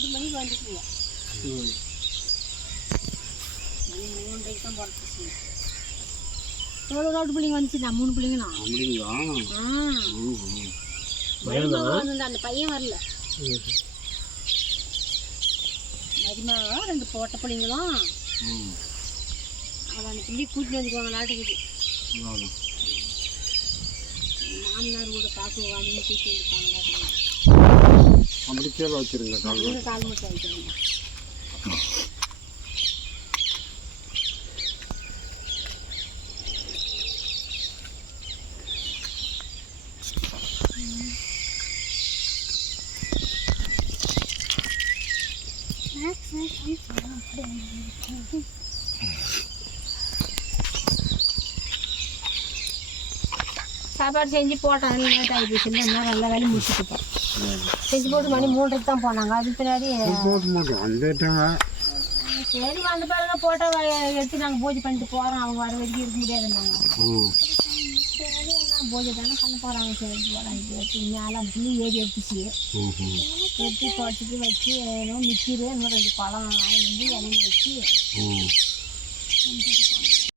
2 மணிக்கு வந்துச்சுங்க. மணி 3:30 தான் போட்டுச்சு. எவ்வளோ ரோட்டு பிள்ளைங்க வந்துச்சுண்ணா? 3 பிள்ளைங்களாம். அப்படிங்களா? அந்த பையன் வரல. மருமக 2 போட்ட பிள்ளைங்களும் அவன் அந்த பிள்ளை கூட்டிட்டு வந்துக்குவாங்க நாட்டுக்கு. மாமனார் கூட பார்க்குவாங்க வந்து கூட்டிட்டு வந்துருப்பாங்க. அப்படி கீழே வச்சிருங்க, கால் மட்டும் வைக்கிறீங்க. சாப்பாடு செஞ்சு போட்டாங்க. லேட் ஆகி போச்சு. நல்ல வேலையை முடிச்சுட்டு செஞ்சு போட்டு மணி 3:30 தான் போனாங்க. அது பின்னாடி சரி வந்த பிறகு போட்டால் எடுத்து நாங்கள் பூஜை பண்ணிட்டு போகிறோம். அவங்க வர வரைக்கும் இருக்க முடியாதுன்னாங்க. சரி என்ன பூஜை தானே பண்ண போகிறாங்க. சரி போகிறாங்க. எடுத்து மேலே அந்த புள்ளி ஏறி எடுத்துச்சு. எடுத்து துவச்சிட்டு வச்சு இன்னும் மிச்சிரு இன்னும் 2 பழம் வாங்கி வந்து இலையில வச்சு செஞ்சுட்டு போனோம்.